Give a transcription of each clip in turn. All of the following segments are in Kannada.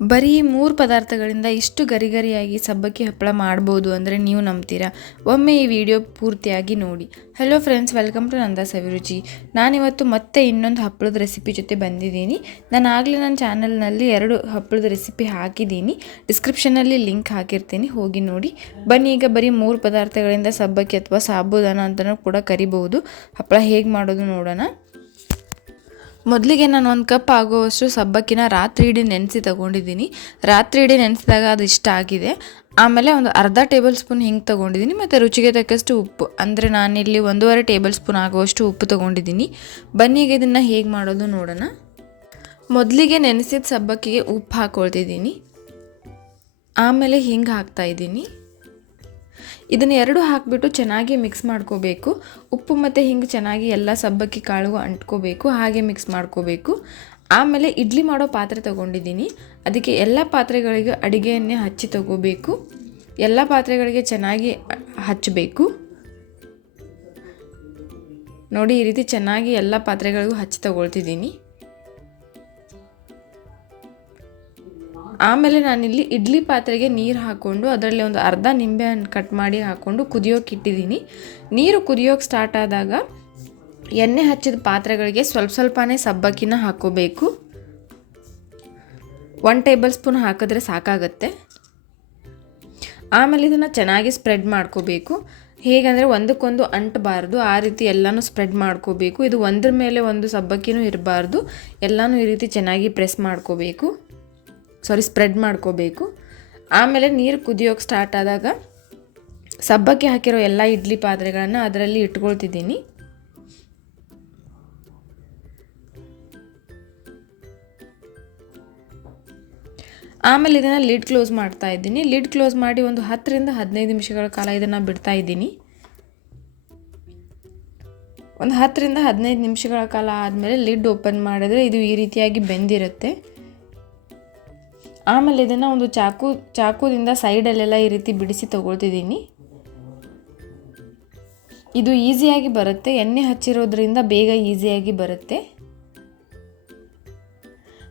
ಬರೀ 3 ಪದಾರ್ಥಗಳಿಂದ ಇಷ್ಟು ಗರಿಗರಿಯಾಗಿ ಸಬ್ಬಕ್ಕಿ ಹಪ್ಪಳ ಮಾಡ್ಬೋದು ಅಂದರೆ ನೀವು ನಂಬ್ತೀರಾ? ಒಮ್ಮೆ ಈ ವಿಡಿಯೋ ಪೂರ್ತಿಯಾಗಿ ನೋಡಿ. ಹಲೋ ಫ್ರೆಂಡ್ಸ್, ವೆಲ್ಕಮ್ ಟು ನಂದಾ ಸವಿರುಚಿ. ನಾನಿವತ್ತು ಮತ್ತೆ ಇನ್ನೊಂದು ಹಪ್ಪಳದ ರೆಸಿಪಿ ಜೊತೆ ಬಂದಿದ್ದೀನಿ. ನಾನು ಆಗಲೇ ನನ್ನ ಚಾನಲ್ನಲ್ಲಿ 2 ಹಪ್ಪಳದ ರೆಸಿಪಿ ಹಾಕಿದ್ದೀನಿ. ಡಿಸ್ಕ್ರಿಪ್ಷನಲ್ಲಿ ಲಿಂಕ್ ಹಾಕಿರ್ತೀನಿ, ಹೋಗಿ ನೋಡಿ. ಬನ್ನಿ ಈಗ ಬರೀ 3 ಪದಾರ್ಥಗಳಿಂದ ಸಬ್ಬಕ್ಕಿ ಅಥವಾ ಸಾಬೂದಾನ ಅಂತಲೂ ಕೂಡ ಕರಿಬಹುದು ಹಪ್ಪಳ ಹೇಗೆ ಮಾಡೋದು ನೋಡೋಣ. ಮೊದಲಿಗೆ ನಾನು 1 ಕಪ್ ಆಗುವಷ್ಟು ಸಬ್ಬಕ್ಕಿನ ರಾತ್ರಿ ಇಡೀ ನೆನೆಸಿ ತೊಗೊಂಡಿದ್ದೀನಿ. ರಾತ್ರಿ ಇಡೀ ನೆನೆಸಿದಾಗ ಅದು ಇಷ್ಟ ಆಗಿದೆ. ಆಮೇಲೆ ಒಂದು ಅರ್ಧ ಟೇಬಲ್ ಸ್ಪೂನ್ ಹಿಂಗೆ ತೊಗೊಂಡಿದ್ದೀನಿ ಮತ್ತು ರುಚಿಗೆ ತಕ್ಕಷ್ಟು ಉಪ್ಪು, ಅಂದರೆ ನಾನಿಲ್ಲಿ 1.5 ಟೇಬಲ್ ಸ್ಪೂನ್ ಆಗುವಷ್ಟು ಉಪ್ಪು ತೊಗೊಂಡಿದ್ದೀನಿ. ಬನ್ನಿ ಈಗ ಇದನ್ನು ಹೇಗೆ ಮಾಡೋದು ನೋಡೋಣ. ಮೊದಲಿಗೆ ನೆನೆಸಿದ ಸಬ್ಬಕ್ಕಿಗೆ ಉಪ್ಪು ಹಾಕ್ಕೊಳ್ತಿದ್ದೀನಿ, ಆಮೇಲೆ ಹಿಂಗೆ ಹಾಕ್ತಾಯಿದ್ದೀನಿ. ಇದನ್ನು 2 ಹಾಕಿಬಿಟ್ಟು ಚೆನ್ನಾಗಿ ಮಿಕ್ಸ್ ಮಾಡ್ಕೋಬೇಕು. ಉಪ್ಪು ಮತ್ತು ಹಿಂಗೆ ಚೆನ್ನಾಗಿ ಎಲ್ಲ ಸಬ್ಬಕ್ಕಿ ಕಾಳಿಗೂ ಅಂಟ್ಕೋಬೇಕು, ಹಾಗೆ ಮಿಕ್ಸ್ ಮಾಡ್ಕೋಬೇಕು. ಆಮೇಲೆ ಇಡ್ಲಿ ಮಾಡೋ ಪಾತ್ರೆ ತೊಗೊಂಡಿದ್ದೀನಿ. ಅದಕ್ಕೆ ಎಲ್ಲ ಪಾತ್ರೆಗಳಿಗೆ ಅಡುಗೆ ಎಣ್ಣೆ ಹಚ್ಚಿ ತೊಗೋಬೇಕು. ಎಲ್ಲ ಪಾತ್ರೆಗಳಿಗೆ ಚೆನ್ನಾಗಿ ಹಚ್ಚಬೇಕು. ನೋಡಿ, ಈ ರೀತಿ ಚೆನ್ನಾಗಿ ಎಲ್ಲ ಪಾತ್ರೆಗಳಿಗೂ ಹಚ್ಚಿ ತೊಗೊಳ್ತಿದ್ದೀನಿ. ಆಮೇಲೆ ನಾನಿಲ್ಲಿ ಇಡ್ಲಿ ಪಾತ್ರೆಗೆ ನೀರು ಹಾಕ್ಕೊಂಡು ಅದರಲ್ಲಿ ಒಂದು ಅರ್ಧ ನಿಂಬೆಹಣ್ಣು ಕಟ್ ಮಾಡಿ ಹಾಕ್ಕೊಂಡು ಕುದಿಯೋಕೆ ಇಟ್ಟಿದ್ದೀನಿ. ನೀರು ಕುದಿಯೋಕೆ ಸ್ಟಾರ್ಟ್ ಆದಾಗ ಎಣ್ಣೆ ಹಚ್ಚಿದ ಪಾತ್ರೆಗಳಿಗೆ ಸ್ವಲ್ಪನೇ ಸಬ್ಬಕ್ಕಿನ ಹಾಕ್ಕೋಬೇಕು. 1 ಟೇಬಲ್ ಸ್ಪೂನ್ ಹಾಕಿದ್ರೆ ಸಾಕಾಗತ್ತೆ. ಆಮೇಲೆ ಇದನ್ನು ಚೆನ್ನಾಗಿ ಸ್ಪ್ರೆಡ್ ಮಾಡ್ಕೋಬೇಕು. ಹೇಗೆಂದರೆ ಒಂದಕ್ಕೊಂದು ಅಂಟಬಾರ್ದು, ಆ ರೀತಿ ಎಲ್ಲನೂ ಸ್ಪ್ರೆಡ್ ಮಾಡ್ಕೋಬೇಕು. ಇದು ಒಂದ್ರ ಮೇಲೆ ಒಂದು ಸಬ್ಬಕ್ಕಿನೂ ಇರಬಾರ್ದು, ಎಲ್ಲನೂ ಈ ರೀತಿ ಚೆನ್ನಾಗಿ ಸ್ಪ್ರೆಡ್ ಮಾಡ್ಕೋಬೇಕು. ಆಮೇಲೆ ನೀರು ಕುದಿಯೋಕೆ ಸ್ಟಾರ್ಟ್ ಆದಾಗ ಸಬ್ಬಕ್ಕಿ ಹಾಕಿರೋ ಎಲ್ಲ ಇಡ್ಲಿ ಪಾತ್ರೆಗಳನ್ನು ಅದರಲ್ಲಿ ಇಟ್ಕೊಳ್ತಿದ್ದೀನಿ. ಆಮೇಲೆ ಇದನ್ನು ಲಿಡ್ ಕ್ಲೋಸ್ ಮಾಡ್ತಾ ಇದ್ದೀನಿ. ಲಿಡ್ ಕ್ಲೋಸ್ ಮಾಡಿ ಒಂದು 10 ರಿಂದ 15 ನಿಮಿಷಗಳ ಕಾಲ ಇದನ್ನು ಬಿಡ್ತಾ ಇದ್ದೀನಿ. ಒಂದು 10 ರಿಂದ 15 ನಿಮಿಷಗಳ ಕಾಲ ಆದಮೇಲೆ ಲಿಡ್ ಓಪನ್ ಮಾಡಿದ್ರೆ ಇದು ಈ ರೀತಿಯಾಗಿ ಬೆಂದಿರುತ್ತೆ. ಆಮೇಲೆ ಇದನ್ನು ಒಂದು ಚಾಕುದಿಂದ ಸೈಡಲ್ಲೆಲ್ಲ ಈ ರೀತಿ ಬಿಡಿಸಿ ತೊಗೊಳ್ತಿದ್ದೀನಿ. ಇದು ಈಸಿಯಾಗಿ ಬರುತ್ತೆ, ಎಣ್ಣೆ ಹಚ್ಚಿರೋದ್ರಿಂದ ಬೇಗ ಈಸಿಯಾಗಿ ಬರುತ್ತೆ.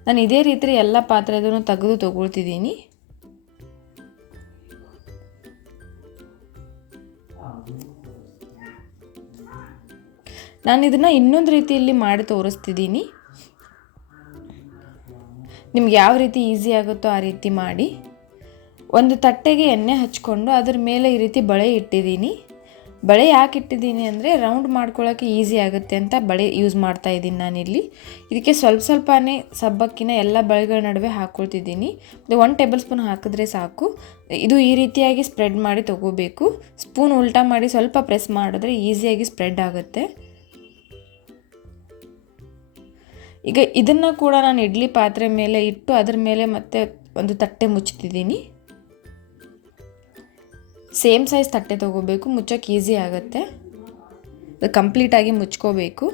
ನಾನು ಇದೇ ರೀತಿ ಎಲ್ಲ ಪಾತ್ರೆದನ್ನು ತೆಗೆದು ತೊಗೊಳ್ತಿದ್ದೀನಿ. ನಾನು ಇದನ್ನು ಇನ್ನೊಂದು ರೀತಿಯಲ್ಲಿ ಮಾಡಿ ತೋರಿಸ್ತಿದ್ದೀನಿ. ನಿಮ್ಗೆ ಯಾವ ರೀತಿ ಈಸಿ ಆಗುತ್ತೋ ಆ ರೀತಿ ಮಾಡಿ. ಒಂದು ತಟ್ಟೆಗೆ ಎಣ್ಣೆ ಹಚ್ಕೊಂಡು ಅದ್ರ ಮೇಲೆ ಈ ರೀತಿ ಬಳೆ ಇಟ್ಟಿದ್ದೀನಿ. ಬಳೆ ಯಾಕೆ ಇಟ್ಟಿದ್ದೀನಿ ಅಂದರೆ ರೌಂಡ್ ಮಾಡ್ಕೊಳ್ಳೋಕ್ಕೆ ಈಸಿ ಆಗುತ್ತೆ ಅಂತ ಬಳೆ ಯೂಸ್ ಮಾಡ್ತಾ ಇದ್ದೀನಿ ನಾನಿಲ್ಲಿ. ಇದಕ್ಕೆ ಸ್ವಲ್ಪನೇ ಸಬ್ಬಕ್ಕಿನ ಎಲ್ಲ ಬಳೆಗಳ ನಡುವೆ ಹಾಕ್ಕೊಳ್ತಿದ್ದೀನಿ. 1 ಟೇಬಲ್ ಸ್ಪೂನ್ ಹಾಕಿದ್ರೆ ಸಾಕು. ಇದು ಈ ರೀತಿಯಾಗಿ ಸ್ಪ್ರೆಡ್ ಮಾಡಿ ತೊಗೋಬೇಕು. ಸ್ಪೂನ್ ಉಲ್ಟಾ ಮಾಡಿ ಸ್ವಲ್ಪ ಪ್ರೆಸ್ ಮಾಡಿದ್ರೆ ಈಸಿಯಾಗಿ ಸ್ಪ್ರೆಡ್ ಆಗುತ್ತೆ. ಈಗ ಇದನ್ನು ಕೂಡ ನಾನು ಇಡ್ಲಿ ಪಾತ್ರೆ ಮೇಲೆ ಇಟ್ಟು ಅದರ ಮೇಲೆ ಮತ್ತೆ ಒಂದು ತಟ್ಟೆ ಮುಚ್ತಿದ್ದೀನಿ. ಸೇಮ್ ಸೈಜ್ ತಟ್ಟೆ ತೊಗೋಬೇಕು, ಮುಚ್ಚೋಕ್ಕೆ ಈಸಿ ಆಗುತ್ತೆ. ಅದು ಕಂಪ್ಲೀಟಾಗಿ ಮುಚ್ಕೋಬೇಕು.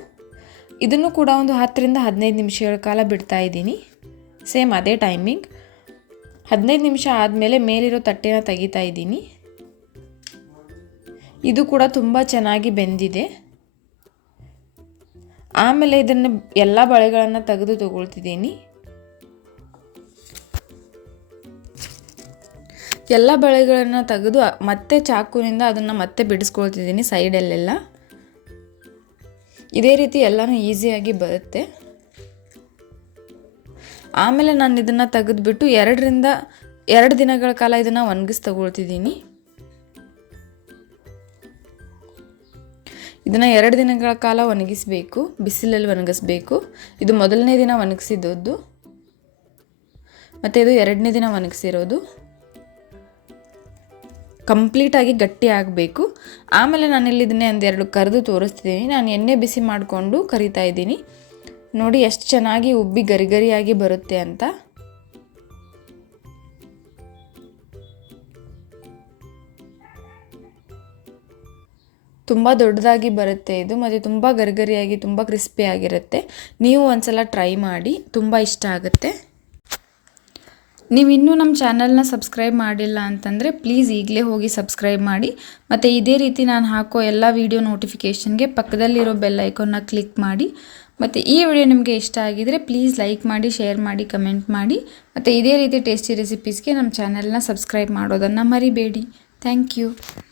ಇದನ್ನು ಕೂಡ ಒಂದು 10 ರಿಂದ 15 ನಿಮಿಷಗಳ ಕಾಲ ಬಿಡ್ತಾ ಇದ್ದೀನಿ. ಸೇಮ್ ಅದೇ ಟೈಮಿಂಗ್. 15 ನಿಮಿಷ ಆದಮೇಲೆ ಮೇಲಿರೋ ತಟ್ಟೆನ ತೆಗಿತಾ ಇದ್ದೀನಿ. ಇದು ಕೂಡ ತುಂಬ ಚೆನ್ನಾಗಿ ಬೆಂದಿದೆ. ಆಮೇಲೆ ಇದನ್ನು ಎಲ್ಲ ಬಳೆಗಳನ್ನು ತೆಗೆದು ತೊಗೊಳ್ತಿದ್ದೀನಿ. ಎಲ್ಲ ಬಳೆಗಳನ್ನು ತೆಗೆದು ಮತ್ತೆ ಚಾಕುವಿನಿಂದ ಅದನ್ನು ಮತ್ತೆ ಬಿಡಿಸ್ಕೊಳ್ತಿದ್ದೀನಿ ಸೈಡಲ್ಲೆಲ್ಲ. ಇದೇ ರೀತಿ ಎಲ್ಲನೂ ಈಸಿಯಾಗಿ ಬರುತ್ತೆ. ಆಮೇಲೆ ನಾನು ಇದನ್ನು ತೆಗೆದುಬಿಟ್ಟು 2 ದಿನಗಳ ಕಾಲ ಇದನ್ನು ಒಣಗಿಸಿ ತಗೊಳ್ತಿದ್ದೀನಿ. ಇದನ್ನು 2 ದಿನಗಳ ಕಾಲ ಒಣಗಿಸಬೇಕು, ಬಿಸಿಲಲ್ಲಿ ಒಣಗಿಸ್ಬೇಕು. ಇದು ಮೊದಲನೇ ದಿನ ಒಣಗಿಸಿದ್ದು ಮತ್ತು ಇದು 2ನೇ ದಿನ ಒಣಗಿಸಿರೋದು. ಕಂಪ್ಲೀಟಾಗಿ ಗಟ್ಟಿ ಆಗಬೇಕು. ಆಮೇಲೆ ನಾನಿಲ್ಲಿ ಇದನ್ನೇ 2 ಕರೆದು ತೋರಿಸ್ತಿದ್ದೀನಿ. ನಾನು ಎಣ್ಣೆ ಬಿಸಿ ಮಾಡಿಕೊಂಡು ಕರಿತಾ ಇದ್ದೀನಿ. ನೋಡಿ ಎಷ್ಟು ಚೆನ್ನಾಗಿ ಉಬ್ಬಿ ಗರಿಗರಿಯಾಗಿ ಬರುತ್ತೆ ಅಂತ. ತುಂಬ ದೊಡ್ಡದಾಗಿ ಬರುತ್ತೆ ಇದು, ಮತ್ತು ತುಂಬ ಗರಿಗರಿಯಾಗಿ ತುಂಬ ಕ್ರಿಸ್ಪಿಯಾಗಿರುತ್ತೆ. ನೀವು ಒಂದ್ಸಲ ಟ್ರೈ ಮಾಡಿ, ತುಂಬ ಇಷ್ಟ ಆಗುತ್ತೆ. ನೀವು ಇನ್ನೂ ನಮ್ಮ ಚಾನಲ್ನ ಸಬ್ಸ್ಕ್ರೈಬ್ ಮಾಡಿಲ್ಲ ಅಂತಂದರೆ ಪ್ಲೀಸ್ ಈಗಲೇ ಹೋಗಿ ಸಬ್ಸ್ಕ್ರೈಬ್ ಮಾಡಿ. ಮತ್ತು ಇದೇ ರೀತಿ ನಾನು ಹಾಕೋ ಎಲ್ಲ ವೀಡಿಯೋ ನೋಟಿಫಿಕೇಷನ್ಗೆ ಪಕ್ಕದಲ್ಲಿರೋ ಬೆಲ್ ಐಕಾನ್ನ ಕ್ಲಿಕ್ ಮಾಡಿ. ಮತ್ತು ಈ ವಿಡಿಯೋ ನಿಮಗೆ ಇಷ್ಟ ಆಗಿದರೆ ಪ್ಲೀಸ್ ಲೈಕ್ ಮಾಡಿ, ಶೇರ್ ಮಾಡಿ, ಕಮೆಂಟ್ ಮಾಡಿ. ಮತ್ತು ಇದೇ ರೀತಿ ಟೇಸ್ಟಿ ರೆಸಿಪೀಸ್ಗೆ ನಮ್ಮ ಚಾನೆಲ್ನ ಸಬ್ಸ್ಕ್ರೈಬ್ ಮಾಡೋದನ್ನು ಮರಿಬೇಡಿ. Thank you.